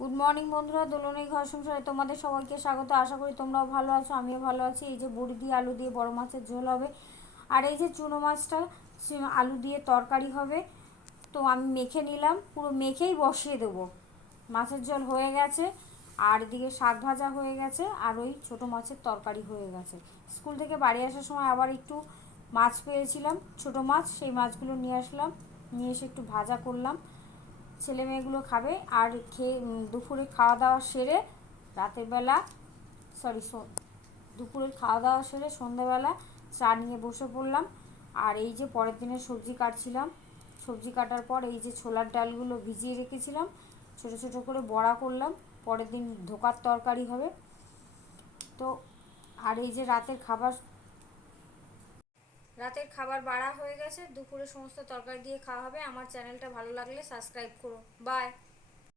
Good morning বন্ধুরা, দোলনের ঘর সংসারে তোমাদের সবাইকে স্বাগত। আশা করি তোমরাও ভালো আছো, আমিও ভালো আছি। এই যে বড়ি দিয়ে আলু দিয়ে বড় মাছের ঝোল হবে, আর এই যে চুনো মাছটা আলু দিয়ে তরকারি হবে। তো আমি মেখে নিলাম, পুরো মেখেই বসিয়ে দেবো। মাছের ঝোল হয়ে গেছে, আর এদিকে শাক ভাজা হয়ে গেছে, আর ওই ছোটো মাছের তরকারি হয়ে গেছে। স্কুল থেকে বাড়ি আসার সময় আবার একটু মাছ পেয়েছিলাম, ছোটো মাছ, সেই মাছগুলো নিয়ে আসলাম, নিয়ে এসে একটু ভাজা করলাম। ছেলে মেয়েগুলো খাবে, আর খেয়ে দুপুরে খাওয়া দাওয়া সেরে রাতের বেলা সরি দুপুরের খাওয়া দাওয়া সেরে সন্ধ্যেবেলা চা নিয়ে বসে পড়লাম। আর এই যে পরের দিনের সবজি কাটছিলাম, সবজি কাটার পর এই যে ছোলার ডালগুলো ভিজিয়ে রেখেছিলাম, ছোট ছোট করে বড়া করলাম, পরের দিন ধোকার তরকারি হবে। তো আর এই যে রাতের খাবার বাড়া হয়ে গেছে, দুপুরে সমস্ত তরকারি দিয়ে খাওয়া হবে। আমার চ্যানেলটা ভালো লাগলে সাবস্ক্রাইব করো। বাই।